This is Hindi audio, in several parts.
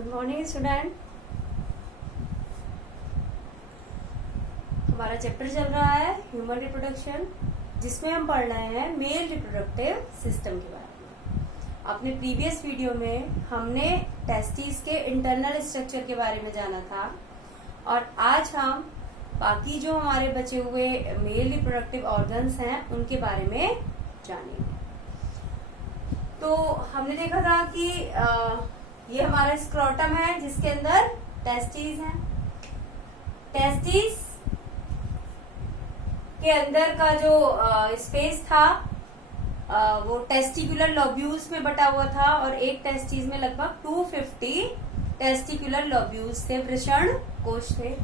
Good morning student. हमारा चैप्टर चल रहा है ह्यूमन रिप्रोडक्शन, जिसमें हम पढ़ रहे हैं मेल रिप्रोडक्टिव सिस्टम के बारे में। अपने प्रीवियस वीडियो में हमने टेस्टिस के इंटरनल स्ट्रक्चर के बारे में जाना था और आज हम बाकी जो हमारे बचे हुए मेल रिप्रोडक्टिव ऑर्गन्स हैं उनके बारे में जानेंगे। तो हमने देखा था कि ये हमारा स्क्रोटम है जिसके अंदर टेस्टिस है। टेस्टिस के अंदर का जो स्पेस था वो टेस्टिकुलर लोब्यूल्स में बटा हुआ था और एक टेस्टिस में लगभग 250 टेस्टिकुलर लोब्यूल्स थे, वृषण कोश थे,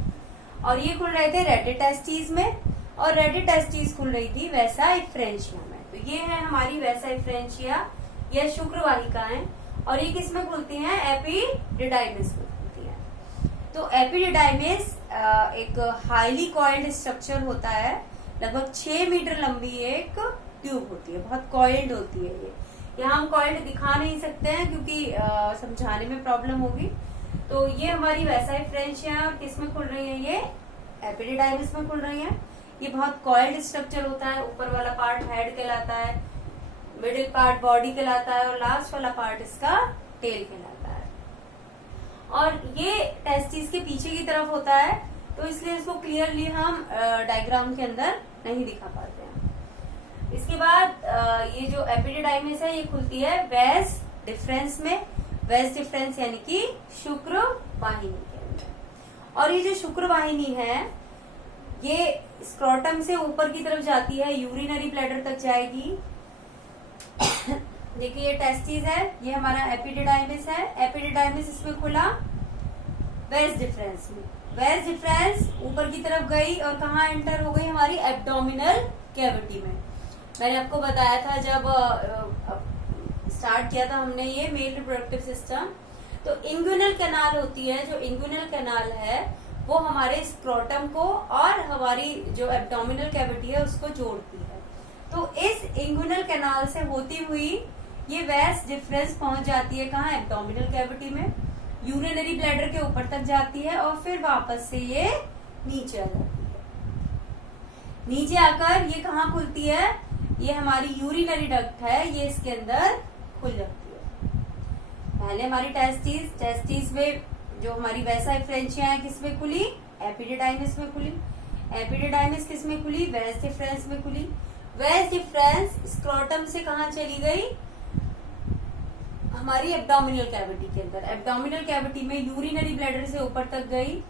और ये खुल रहे थे रेडिड टेस्टिस में और रेडिड टेस्टिस खुल रही थी वैसा इफ्रेंशिया में। तो ये है हमारी वैसा इफ्रेंशिया, यह शुक्र वाहिकाएं, और ये किसमें खुलती हैं? एपिडिडाइमिस में खुलती हैं। तो एपिडिडाइमिस एक हाईली कॉइल्ड स्ट्रक्चर होता है, लगभग 6 मीटर लंबी एक ट्यूब होती है, बहुत कॉइल्ड होती है। ये यहाँ हम कॉइल्ड दिखा नहीं सकते हैं क्योंकि समझाने में प्रॉब्लम होगी। तो ये हमारी वैसा इफ्रेंशिया और किसमें खुल रही है? ये एपिडिडाइमिस में खुल रही है। ये बहुत कॉइल्ड स्ट्रक्चर होता है। ऊपर वाला पार्ट हेड कहलाता है, मिडिल पार्ट बॉडी कहलाता है और लास्ट वाला पार्ट इसका टेल कहलाता है। और ये टेस्टिस के पीछे की तरफ होता है, तो इसलिए इसको क्लियरली हम डायग्राम के अंदर नहीं दिखा पाते हैं। इसके बाद ये जो एपिडिडाइमिस है ये खुलती है वेस डिफरेंस में। वेस डिफरेंस यानी कि शुक्र वाहिनी के अंदर। और ये जो शुक्र वाहिनी है ये स्क्रोटम से ऊपर की तरफ जाती है, यूरिनरी ब्लैडर तक जाएगी। देखिए ये टेस्टिस है, ये हमारा एपिडिडाइमिस है। एपिडिडाइमिस इसमें खुला वेस डिफरेंस में। वेस डिफरेंस ऊपर की तरफ गई और कहाँ एंटर हो गई? हमारी एब्डोमिनल कैविटी में। मैंने आपको बताया था जब स्टार्ट किया था हमने ये मेल रिप्रोडक्टिव सिस्टम, तो इंग्विनल कैनाल होती है। जो इंग्विनल कैनाल है वो हमारे स्क्रोटम को और हमारी जो एब्डोमिनल कैविटी है उसको जोड़ती है। तो इस इंग्विनल कैनाल से होती हुई ये वेस डिफरेंस पहुंच जाती है कहाँ? एब्डोमिनल कैविटी में। यूरिनरी ब्लैडर के ऊपर तक जाती है और फिर वापस से ये नीचे आ जाती है। नीचे आकर ये कहाँ खुलती है? ये हमारी यूरिनरी डक्ट है, ये इसके अंदर खुल जाती है। पहले हमारी टेस्टिस में जो हमारी वैसा इफ्रेंशिया है किसमें खुली? एपिडिडाइमिस में खुली। एपिडिडाइमिस किसमें खुली? वेस डिफरेंस में खुली। वेस डिफरेंस स्क्रोटम से कहाँ चली गई? हमारी एब्डोमिनल कैविटी के अंदर। एब्डोमिनल कैविटी में यूरिनरी ब्लैडर से ऊपर तक गई,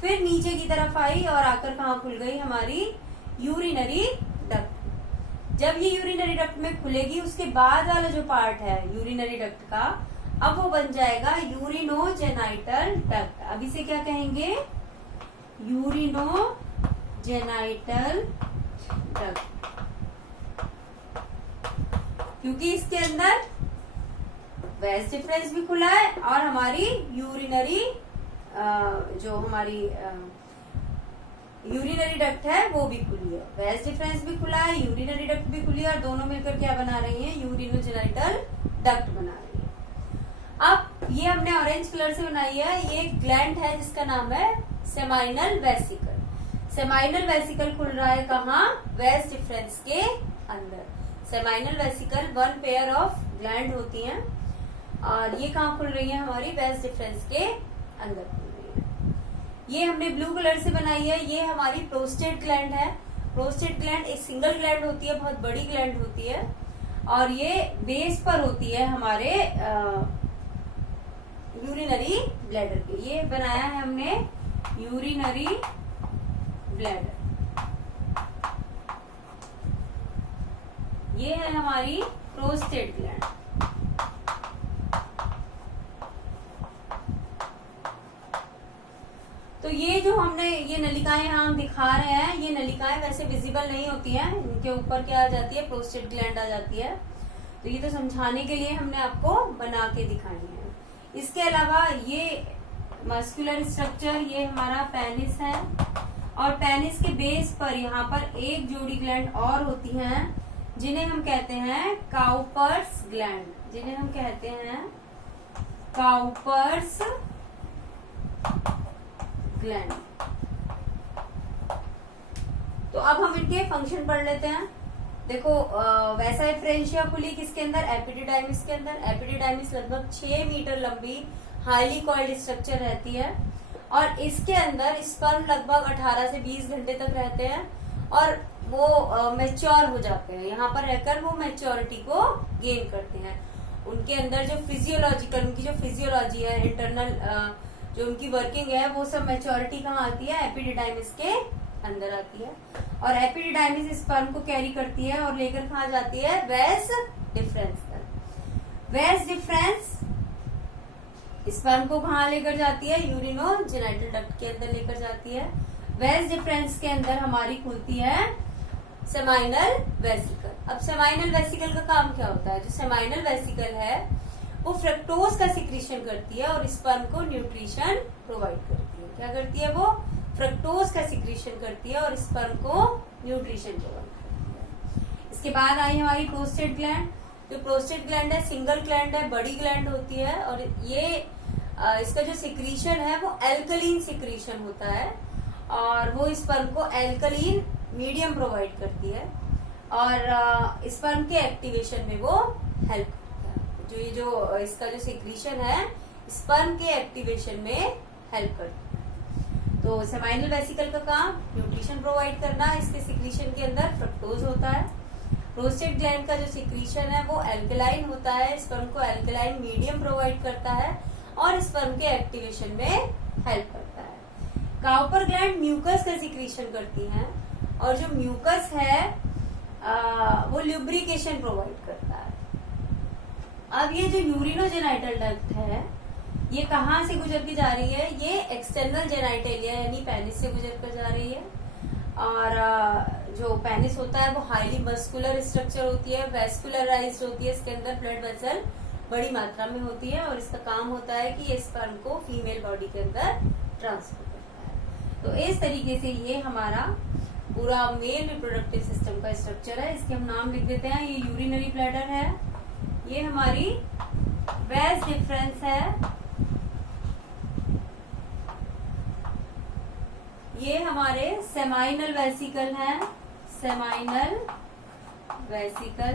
फिर नीचे की तरफ आई और आकर कहाँ खुल गई? हमारी यूरिनरी डक्ट। जब ये यूरिनरी डक्ट में खुलेगी उसके बाद वाला जो पार्ट है यूरिनरी डक्ट का, अब वो बन जाएगा यूरिनोजेनाइटल डक्ट। अब इसे क्या कहेंगे? यूरिनोजेनाइटल डक्ट, क्योंकि इसके अंदर वेस डिफरेंस भी खुला है और हमारी यूरिनरी जो हमारी यूरिनरी डक्ट है वो भी खुली है। वेस डिफरेंस भी खुला है, यूरिनरी डक्ट भी खुली है और दोनों मिलकर क्या बना रही हैं? यूरिनोजेनाइटल डक्ट बना रही है। अब ये हमने ऑरेंज कलर से बनाई है, ये एक ग्लैंड है जिसका नाम है सेमाइनल वेसिकल। सेमाइनल वेसिकल खुल रहा है कहाँ? वेस डिफरेंस के अंदर। Seminal vesicle 1 pair of gland होती हैं और ये कहाँ खुल रही है? हमारी वेस डिफरेंस के अंदर खुल रही है। ये हमने ब्लू कलर से बनाई है, ये हमारी प्रोस्टेट ग्लैंड है। प्रोस्टेट ग्लैंड एक सिंगल ग्लैंड होती है, बहुत बड़ी ग्लैंड होती है और ये बेस पर होती है हमारे यूरिनरी ब्लैडर के। ये बनाया है हमने यूरिनरी ब्लैडर। ये है हमारी प्रोस्टेट ग्लैंड। तो ये जो हमने ये नलिकाएं यहाँ हम दिखा रहे हैं, ये नलिकाएं वैसे विजिबल नहीं होती हैं, इनके ऊपर क्या आ जाती है? प्रोस्टेट ग्लैंड आ जाती है। तो ये तो समझाने के लिए हमने आपको बना के दिखाई है। इसके अलावा ये मस्कुलर स्ट्रक्चर, ये हमारा पेनिस है और पेनिस के बेस पर यहाँ पर एक जोड़ी ग्लैंड और होती हैं जिन्हें हम कहते हैं काउपर्स ग्लैंड, जिन्हें हम कहते हैं काउपर्स ग्लैंड। तो अब हम इनके फंक्शन पढ़ लेते हैं। देखो वैसा फ्रेंशिया खुली किसके अंदर, एपिडिडाइमिस के अंदर। एपिडिडाइमिस लगभग 6 मीटर लंबी हाईली कॉइल्ड स्ट्रक्चर रहती है और इसके अंदर स्पर्म लगभग 18 से 20 घंटे तक रहते हैं और वो मैच्योर हो जाते हैं। यहाँ पर रहकर वो मैच्योरिटी को गेन करते हैं। उनके अंदर जो फिजियोलॉजिकल, उनकी जो फिजियोलॉजी है, इंटरनल जो उनकी वर्किंग है, वो सब मैच्योरिटी कहाँ आती है, एपिडिडाइमिस के अंदर आती है। और एपिडिडाइमिस स्पर्म को कैरी करती है और लेकर कहाँ जाती है, वेस डिफरेंस तक। वेस डिफरेंस स्पर्म को कहाँ लेकर जाती है, यूरिनोजेनाइटल डक्ट के अंदर लेकर जाती है। वेस डिफरेंस के अंदर हमारी खुलती है सेमाइनल वेसिकल। अब सेमाइनल वेसिकल का काम क्या होता है, जो सेमाइनल वेसिकल है वो फ्रक्टोज का सिक्रीशन करती है और स्पर्म को न्यूट्रिशन प्रोवाइड करती है। क्या करती है वो, फ्रक्टोज का सिक्रीशन करती है और स्पर्म को न्यूट्रिशन प्रोवाइड करती है। इसके बाद आई हमारी प्रोस्टेट ग्लैंड। जो प्रोस्टेट ग्लैंड है सिंगल ग्लैंड है, बड़ी ग्लैंड होती है और ये इसका जो सिक्रीशन है वो एल्कलीन सिक्रीशन होता है और वो स्पर्म को एल्कलीन मीडियम प्रोवाइड करती है और स्पर्म के एक्टिवेशन में वो हेल्प करता है। जो ये जो इसका जो सिक्रीशन है स्पर्म के एक्टिवेशन में हेल्प करता है। तो सेमाइनल वेसिकल का काम न्यूट्रिशन प्रोवाइड करना, इसके सिक्रीशन के अंदर फ्रक्टोज होता है। प्रोस्टेट ग्लैंड का जो सिक्रीशन है वो एल्कलाइन होता है, स्पर्म को एल्कलाइन मीडियम प्रोवाइड करता है और स्पर्म के एक्टिवेशन में हेल्प करता है। काउपर ग्लैंड म्यूकस का सिक्रीशन करती है और जो म्यूकस है वो ल्यूब्रिकेशन प्रोवाइड करता है। अब ये जो यूरिनोजेनाइटल डक्ट है ये कहाँ से गुजर के जा रही है, ये एक्सटर्नल जेनाइटेलिया यानी पेनिस से गुजर कर जा रही है और जो पेनिस होता है वो हाईली मस्कुलर स्ट्रक्चर होती है, वेस्कुलराइज्ड होती है, इसके अंदर ब्लड वेसल बड़ी मात्रा में होती है और इसका काम होता है कि ये स्पर्म को फीमेल बॉडी के अंदर ट्रांसफर करता है। तो इस तरीके से ये हमारा पूरा मेल रिप्रोडक्टिव सिस्टम का स्ट्रक्चर है। इसके हम नाम लिख देते हैं। ये यूरिनरी ब्लैडर है, ये हमारी वेस डिफरेंस है, ये हमारे सेमाइनल वेसिकल हैं, सेमाइनल वेसिकल,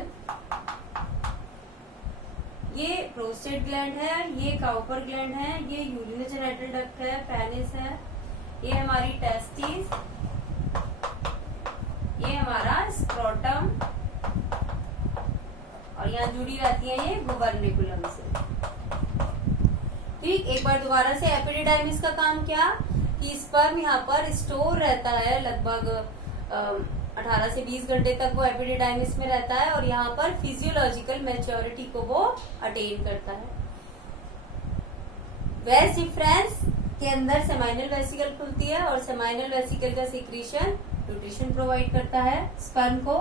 ये प्रोस्टेट ग्लैंड है, ये काउपर ग्लैंड है, ये यूरिनोजेनाइटल डक्ट है, पेनिस है, ये हमारी टेस्टिस, ये हमारा स्क्रोटम और यहाँ जुड़ी रहती है ये गुबर्निकुलम से। ठीक, एक बार दोबारा से एपिडिडाइमिस का काम क्या कि स्पर्म यहाँ पर स्टोर रहता है लगभग 18 से 20 घंटे तक वो एपिडिडाइमिस में रहता है और यहाँ पर फिजियोलॉजिकल मैच्योरिटी को वो अटेन करता है। वेस डिफरेंस के अंदर सेमाइनल वेसिकल खुलती है और सेमाइनल वेसिकल का सिक्रीशन न्यूट्रिशन प्रोवाइड करता है स्पर्म को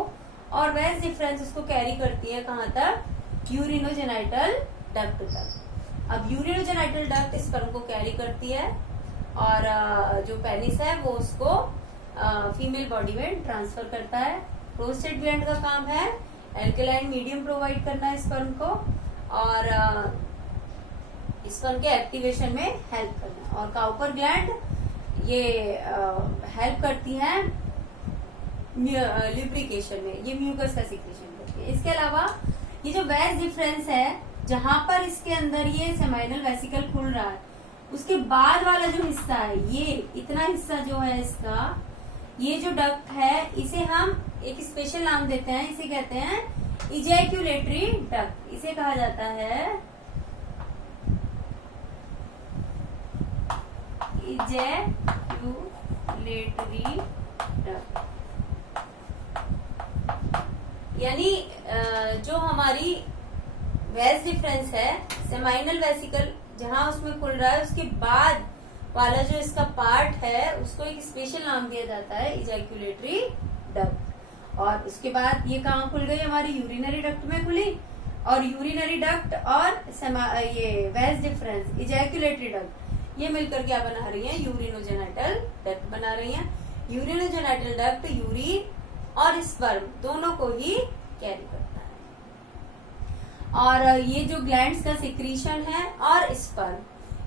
और वेस डिफरेंस उसको कैरी करती है कहाँ तक, यूरिनोजेनाइटल डक्ट तक। अब यूरिनोजेनाइटल डक्ट स्पर्म को कैरी करती है और जो पेनिस है वो उसको फीमेल बॉडी में ट्रांसफर करता है। प्रोस्टेट ग्लैंड का काम है एल्कलाइन मीडियम प्रोवाइड करना है स्पर्म को और स्पर्म के एक्टिवेशन में हेल्प करना। और काउपर ग्लैंड ये हेल्प करती है ल्यूब्रिकेशन में, ये म्यूकस का सिक्रीशन करती है। इसके अलावा ये जो वेस डिफरेंस है जहां पर इसके अंदर ये सेमाइनल वेसिकल खुल रहा है उसके बाद वाला जो हिस्सा है, ये इतना हिस्सा जो है इसका, ये जो डक्ट है इसे हम एक स्पेशल नाम देते हैं, इसे कहते हैं इजैक्यूलेटरी डक्ट। इसे कहा जाता है इजैक्यूलेटरी डक्ट। यानी जो हमारी वेस डिफरेंस है सेमाइनल वेसिकल जहां उसमें खुल रहा है उसके बाद वाला जो इसका पार्ट है उसको एक स्पेशल नाम दिया जाता है इजैक्यूलेटरी डक्ट। और उसके बाद ये कहाँ खुल गई, हमारी यूरिनरी डक्ट में खुली और यूरिनरी डक्ट और ये वेस डिफरेंस इजैक्यूलेटरी डक्ट ये मिलकर क्या बना रही है, यूरिनोजेनाइटल डक्ट बना रही है। यूरिनोजेनाइटल डक्ट यूरिन और स्पर्म दोनों को ही कैरी करता है। और ये जो ग्लैंड्स का सिक्रीशन है और स्पर्म,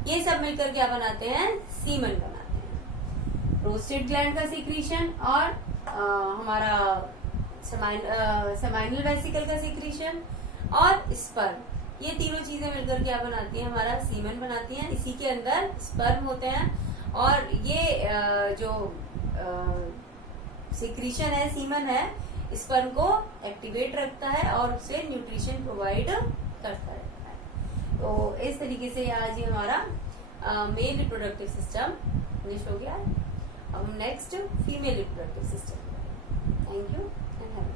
ये सब मिलकर क्या बनाते हैं, सीमन बनाते हैं। प्रोस्टेट ग्लैंड का सिक्रीशन और हमारा सेमाइनल वेसिकल का सिक्रीशन और स्पर्म, ये तीनों चीजें मिलकर क्या बनाती हैं, हमारा सीमन बनाती हैं। इसी के अंदर स्पर्म होते हैं और ये जो सिक्रीशन है, सीमन है, स्पर्म को एक्टिवेट रखता है और उसे न्यूट्रिशन प्रोवाइड करता रहता है। तो इस तरीके से आज ये हमारा मेल रिप्रोडक्टिव सिस्टम फिनिश हो गया। अब next female reproductive system. Thank you and have